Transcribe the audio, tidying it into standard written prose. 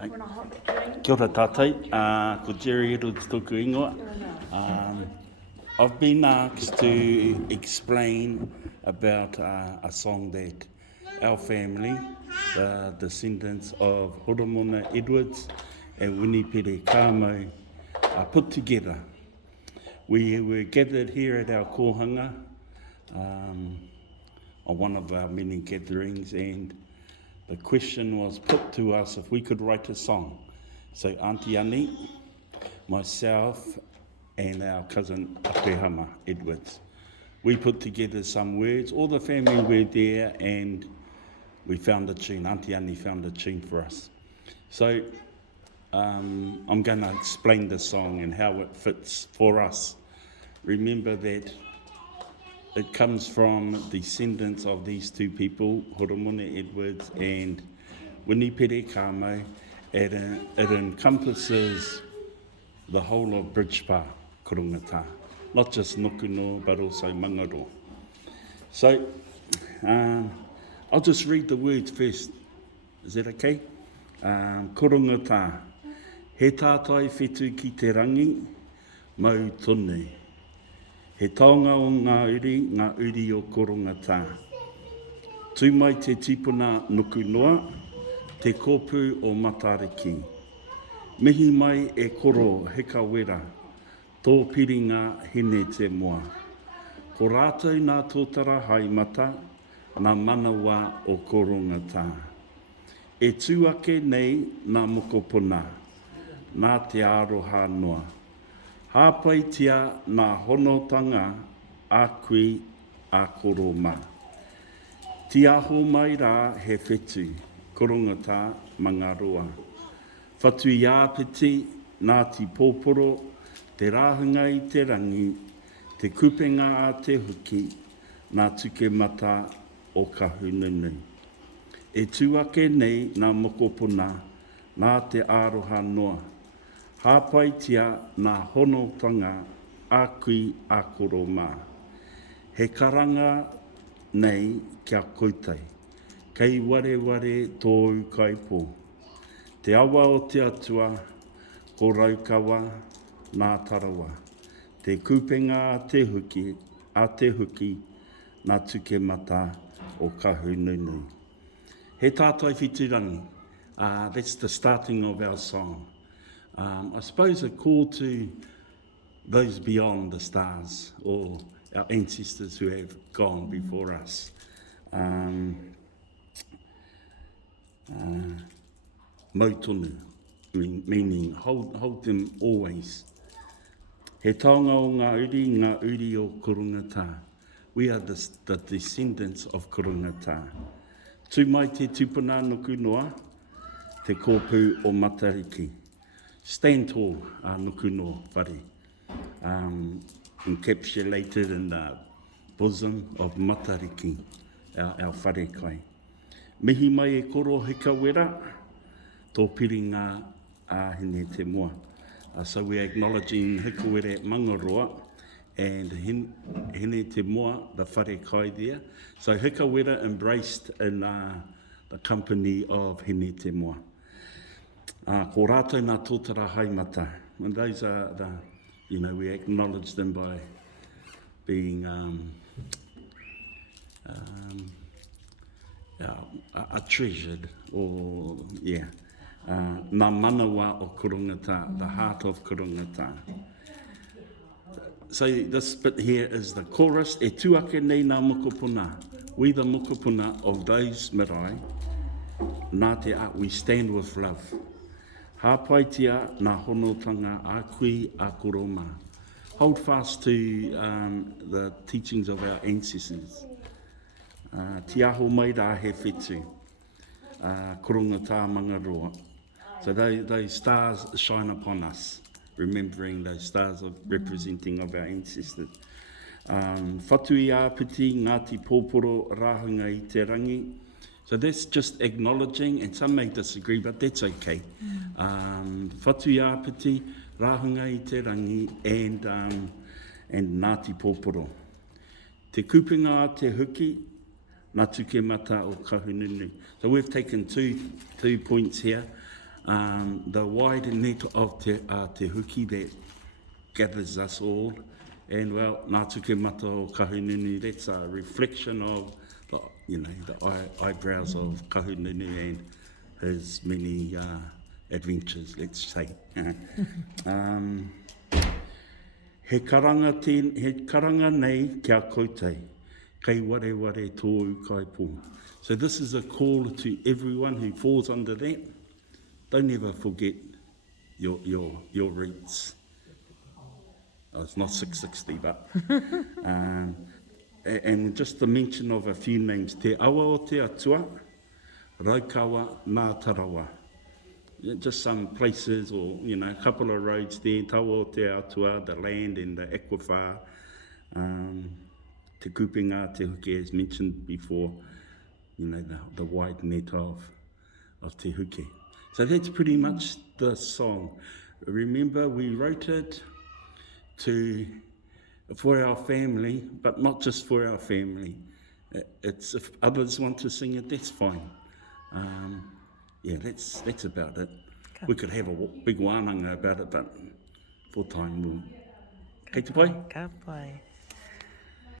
Kia ora tātai, ko Jerry Edwards tōku ingoa. I've been asked to explain about a song that our family, the descendants of Horomona Edwards and Winipere Kāmau, put together. We were gathered here at our kohanga on one of our many gatherings, and the question was put to us if we could write a song. So Auntie Annie, myself, and our cousin Apehama Edwards, we put together some words. All the family were there, and we found a tune. Auntie Annie found a tune for us. So I'm going to explain the song and how it fits for us. Remember that it comes from descendants of these two people, Horomona Edwards and Winipere Kāmau. It encompasses the whole of Bridgepa, Korongata, not just Nukuno, but also Mangaro. So I'll just read the words first. Is that okay? Korongata, he tātai whetū ki te rangi, mau tonu. He taonga o ngā uri o Korongata. Tū mai te tipuna nuku noa, te kōpū o Matariki. Mihi mai e koro heka wera, tō piringa hene te moa. Ko rātou nā tōtara haimata, nā manawa o Korongata. E tūake nei nā mokopuna, nā te aroha noa. Hāpaitia nā honotanga a kui a koroma. Ti aho mai rā he whetu, Korongata mangaroa. Whatu i āpiti nā ti pōporo, te rāhanga i te rangi, te kupenga a te huki, nā tuke mata o ka hununu. E tūake nei nā mokopuna, nā te aroha noa. Hāpaitia nā honotanga a kui a koroma. He karanga nei kia koutai, kei ware tōu kaipo. Te awa o te atua, ko raukawa nā tarawa. Te kupenga a te huki, nā tuke mata o ka hununu. He tātai whiturangi. That's the starting of our song. I suppose a call to those beyond the stars, or our ancestors who have gone before us. Mautonu, meaning hold them always. He taonga o ngā uri o Korongata. We are the descendants of Korongata. Tū mai te tupuna nuku noa, te kōpū o Matariki. Stand tall, nuku noa, whare. Encapsulated in the bosom of Matariki, our whare kai. Mihi mai e koro hika wera, tō piringa a hene te moa. So we're acknowledging hika wera at Mangaroa and hene te moa, the whare kai there. So hika wera embraced in the company of hene te moa. Ko rātou nā tōtara haimata. And those are we acknowledge them by being treasured, or nā manawa o Korongata, the heart of Korongata. So this bit here is the chorus. E tuake nei nā mokopuna. We the mokopuna of those marae, nā te we stand with love. Hāpaitia nā honotanga a kui a koroma. Hold fast to the teachings of our ancestors. Ti aho mai rā he whetu, Korongata mangaroa. So those stars shine upon us, remembering those stars representing of our ancestors. Whatu i āpiti ngāti pōporo rāhanga i te rangi. So that's just acknowledging, and some may disagree, but that's okay. Whatu i āpiti, rāhanga i te rangi, and ngāti pōporo. Te kupenga a te huki, nā tuke mata o ka hununu. So we've taken two points here. the wide net of te huki that gathers us all. And well, nā tuke mata o Kahununu, that's a reflection of the eyebrows of Kahununu and his many adventures, let's say. He karanga nei kia koutai, kei ware ware tōu kai pō. So this is a call to everyone who falls under that. Don't ever forget your roots. Oh, it's not 660, but... and just the mention of a few names. Te awa o te atua, Raukawa, Ngā Tarawa. Just some places or, a couple of roads there. Tawa o te atua, the land and the aquifer. Te kupenga, te huke, as mentioned before, the wide net of te huke. So that's pretty much the song. Remember, we wrote it for our family, but not just for our family. It's if others want to sing it, that's fine. That's about it. We could have a big wānanga about it, but for time we'll... Kei te pai? Ka pai.